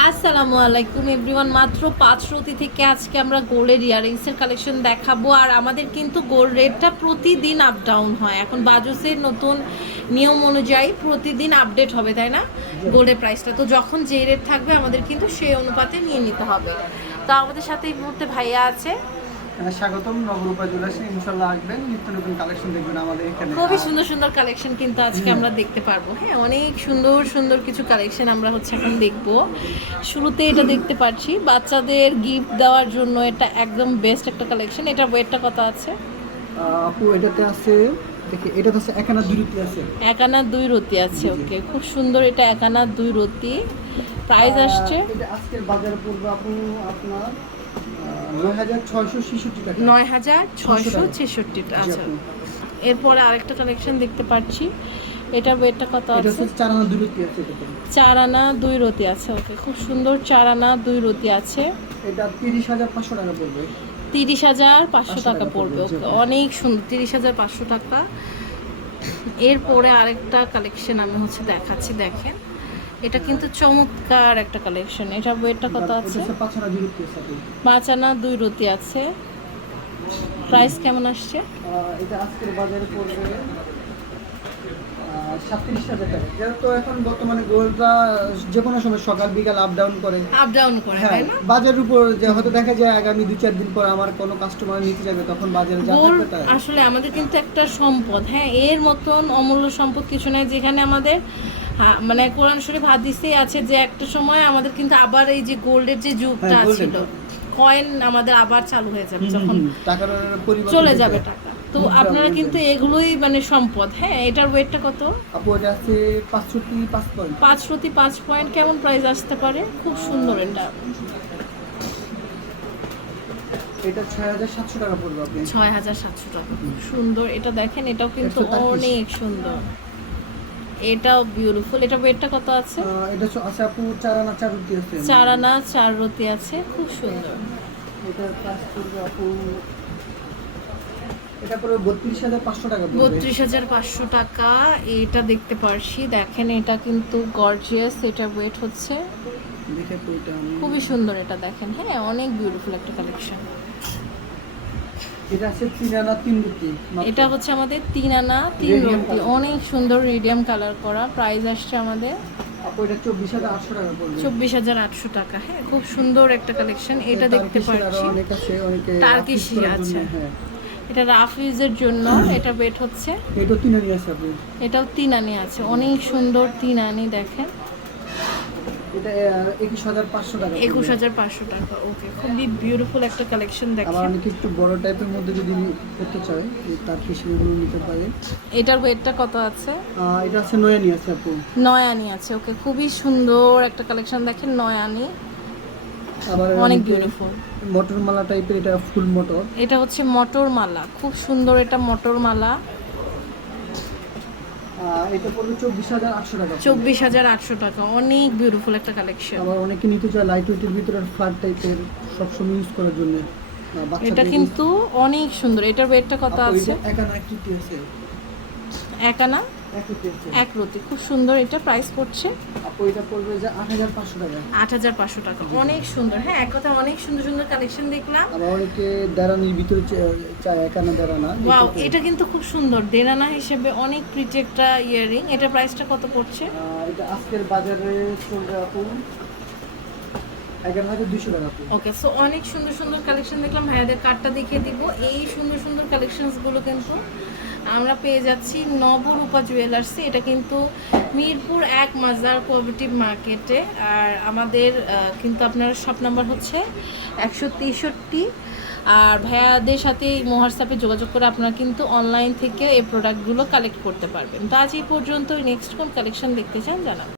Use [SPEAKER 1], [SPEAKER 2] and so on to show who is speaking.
[SPEAKER 1] আসসালামু আলাইকুম এভরিওয়ান, মাত্র পাঁচ রতি থেকে আজকে আমরা গোল্ডের ইয়ারিংসের কালেকশন দেখাবো। আর আমাদের কিন্তু গোল্ড রেটটা প্রতিদিন আপ ডাউন হয়। এখন বাজুসের নতুন নিয়ম অনুযায়ী প্রতিদিন আপডেট হবে, তাই না? গোল্ডের প্রাইসটা তো যখন যে রেট থাকবে, আমাদের কিন্তু সেই অনুপাতে নিয়ে নিতে হবে। তো আমাদের সাথে এই মুহূর্তে ভাইয়া আছে।
[SPEAKER 2] স্বাগতম নবরূপা জুয়েলার্সে ইনশাল্লাহ আসবেন। নিত্য নতুন কালেকশন দেখবেন আমাদের এখানে।
[SPEAKER 1] খুবই সুন্দর সুন্দর কালেকশন কিন্তু আজকে আমরা দেখতে পারব। হ্যাঁ অনেক সুন্দর সুন্দর কিছু কালেকশন আমরা হচ্ছে এখন দেখব। শুরুতে এটা দেখতে পাচ্ছি বাচ্চাদের গিফট দেওয়ার জন্য এটা একদম বেস্ট একটা কালেকশন এটার ওয়েটটা কত আছে?
[SPEAKER 2] আপু এটাতে আছে দেখি এটাতে আছে একানা দুরুতি আছে।
[SPEAKER 1] এক আনা দুই রতি আছে ওকে খুব সুন্দর এটা এক আনা দুই রতি প্রাইস আসছে?
[SPEAKER 2] এটা আজকের বাজারে পড়বে আপু আপনার নয় হাজার ছয়শো।
[SPEAKER 1] ছেষট্টিটা আচ্ছা এরপরে আরেকটা কালেকশন দেখতে পাচ্ছি। এটার ওয়েটটা কত আছে?
[SPEAKER 2] চার আনা
[SPEAKER 1] দুই রতি আছে ওকে খুব সুন্দর চার আনা দুই রতি আছে।
[SPEAKER 2] এটা তিরিশ হাজার পাঁচশো টাকা পড়বে।
[SPEAKER 1] তিরিশ হাজার পাঁচশো টাকা পড়বে, ওকে অনেক সুন্দর তিরিশ হাজার পাঁচশো টাকা। এরপরে আরেকটা কালেকশন আমি হচ্ছে দেখাচ্ছি দেখেন। এটা কিন্তু চমৎকার একটা কালেকশন এটা ওয়েটটা কত আছে?
[SPEAKER 2] পাঁচ আনা
[SPEAKER 1] দুই রতি আছে প্রাইস কেমন আসছে?
[SPEAKER 2] এটা আজকের বাজারে পড়বে সাতত্রিশ হাজার টাকা। যেহেতু এখন বর্তমানে যে কোনো সময় সকাল বিকাল আপ ডাউন করে।
[SPEAKER 1] আপ ডাউন করে
[SPEAKER 2] হ্যাঁ বাজারের উপর যে হয়তো দেখা যায় আগামী দু চার দিন পর আমার কোনো কাস্টমার নিতে যাবে তখন বাজারে
[SPEAKER 1] আসলে আমাদের কিন্তু একটা সম্পদ হ্যাঁ এর মতন অমূল্য সম্পদ কিছু নাই যেখানে আমাদের মানে কোরআন শরীফ হাদিসে আছে যে একটা সময় আমাদের কিন্তু আবার এই যে গোল্ডের যে যুগটা
[SPEAKER 2] হ্যাঁ,
[SPEAKER 1] ছিল কয়েন আমাদের আবার চালু হয়ে যাবে যখন চলে যাবে টাকা। তো আপনারা কিন্তু এগুলোই মানে সম্পদ। হ্যাঁ এটার ওয়েটটা কত?
[SPEAKER 2] আপু এটা আছে পাঁচষট্টি পাঁচ পয়েন্ট
[SPEAKER 1] পাঁচ প্রতি পাঁচ পয়েন্ট কেমন প্রাইস আসতে পারে? খুব সুন্দর এটা।
[SPEAKER 2] এটা ছয় হাজার সাতশো টাকা পড়বে
[SPEAKER 1] ছয় হাজার সাতশো টাকা। সুন্দর। এটা দেখেন এটাও কিন্তু অনেক সুন্দর। এটাও বিউটিফুল এটা ওয়েটটা কত আছে?
[SPEAKER 2] এটা আছে আপু চার আনা চার রুটি আছে।
[SPEAKER 1] চার আনা চার রতি আছে। খুব সুন্দর।
[SPEAKER 2] এটার প্রাইস পড়বে আপু এটা হাজার পাঁচশো টাকা
[SPEAKER 1] এটা দেখতে পারছি। দেখেন এটা কিন্তু গর্জিয়াস এটা ওয়েট হচ্ছে।
[SPEAKER 2] দেখে তো এটা
[SPEAKER 1] খুবই সুন্দর এটা দেখেন। হ্যাঁ অনেক বিউটিফুল একটা কালেকশন
[SPEAKER 2] এটা আছে তিন আনা তিন রুটি
[SPEAKER 1] এটা হচ্ছে আমাদের তিন আনা তিন
[SPEAKER 2] Radium
[SPEAKER 1] অনেক সুন্দর রিডিয়াম কালার করা। প্রাইস আসছে আমাদের
[SPEAKER 2] চব্বিশ হাজার আটশো টাকা
[SPEAKER 1] হ্যাঁ খুব সুন্দর একটা কালেকশন এটা দেখতে পাচ্ছি টার্কিশ আছে।
[SPEAKER 2] হ্যাঁ।
[SPEAKER 1] এটা রাফ ইউজের জন্য এটা ওয়েট হচ্ছে।
[SPEAKER 2] এটা তিন আনি আছে আপু
[SPEAKER 1] এটাও তিন আনি আছে অনেক সুন্দর তিন আনি দেখেন।
[SPEAKER 2] এটা একুশ হাজার পাঁচশো টাকা।
[SPEAKER 1] একুশ হাজার পাঁচশো টাকা ওকে খুবই বিউটিফুল একটা কালেকশন
[SPEAKER 2] আবার
[SPEAKER 1] দেখেন
[SPEAKER 2] অনেকে একটু বড় টাইপের মধ্যে যদি করতে চায় তার এগুলো নিতে পারে।
[SPEAKER 1] এটার ওয়েটটা কত আছে?
[SPEAKER 2] এটা আছে নয়ানি আছে আপু।
[SPEAKER 1] নয় আনি আছে ওকে খুবই সুন্দর একটা কালেকশন দেখেন নয় আনি
[SPEAKER 2] আবার
[SPEAKER 1] অনেক বিউটিফুল
[SPEAKER 2] মটর মালা টাইপের এটা ফুল মটর।
[SPEAKER 1] এটা হচ্ছে মটর মালা খুব সুন্দর এটা মটর মালা
[SPEAKER 2] এটা পড়বে চব্বিশ হাজার আটশো টাকা।
[SPEAKER 1] চব্বিশ হাজার আটশো টাকা অনেক বিউটিফুল একটা কালেকশন
[SPEAKER 2] আবার অনেকে নিতে চায় লাইট ওয়েটের ভিতরে ফ্ল্যাট টাইপের সবসময় ইউজ করার জন্য।
[SPEAKER 1] এটা কিন্তু অনেক সুন্দর এটার ওয়েটটা কত আছে?
[SPEAKER 2] একানা একটি আছে।
[SPEAKER 1] এক আনা
[SPEAKER 2] একটি আছে
[SPEAKER 1] এক রতি খুব সুন্দর এটা প্রাইস পড়ছে।
[SPEAKER 2] এটা পড়বে যে আট হাজার পাঁচশো টাকা।
[SPEAKER 1] আট হাজার পাঁচশো টাকা অনেক সুন্দর। হ্যাঁ এক কথা অনেক সুন্দর সুন্দর কালেকশন দেখলাম।
[SPEAKER 2] আবার অনেকে দাঁড়ানির ভিতরে চায় একানা দাঁড়ানা।
[SPEAKER 1] ওয়াও এটা কিন্তু খুব সুন্দর। দেনানা হিসেবে অনেক প্রিটি একটা ইয়ারিং এটা প্রাইসটা কত পড়ছে?
[SPEAKER 2] এটা আজকের বাজারে চলবে আপু
[SPEAKER 1] ওকে সো অনেক সুন্দর সুন্দর কালেকশন দেখলাম। ভাইয়াদের কার্ডটা দেখিয়ে দিব। এই সুন্দর সুন্দর কালেকশনসগুলো কিন্তু আমরা পেয়ে যাচ্ছি নবরূপা জুয়েলার্সে এটা কিন্তু মিরপুর এক মাজার কোঅপারেটিভ মার্কেটে আর আমাদের কিন্তু আপনার শপ নাম্বার হচ্ছে একশো তেষট্টি। আর ভাইয়াদের সাথে হোয়াটসঅ্যাপে যোগাযোগ করে আপনারা কিন্তু অনলাইন থেকে এই প্রোডাক্টগুলো কালেক্ট করতে পারবেন। তো আজ এই পর্যন্ত নেক্সট কোন কালেকশন দেখতে চান জানাবেন।